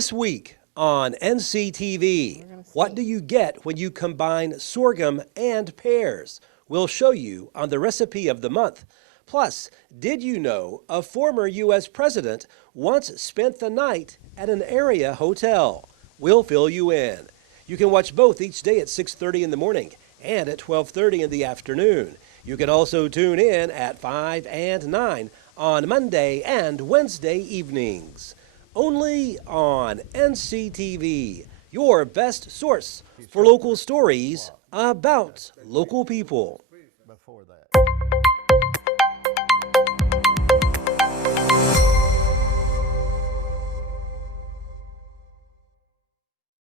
This week on NCTV, what do you get when you combine sorghum and pears? We'll show you on the recipe of the month. Plus, did you know a former U.S. president once spent the night at an area hotel? We'll fill you in. You can watch both each day at 6:30 in the morning and at 12:30 in the afternoon. You can also tune in at 5 and 9 on Monday and Wednesday evenings. Only on NCTV, your best source for local stories about local people.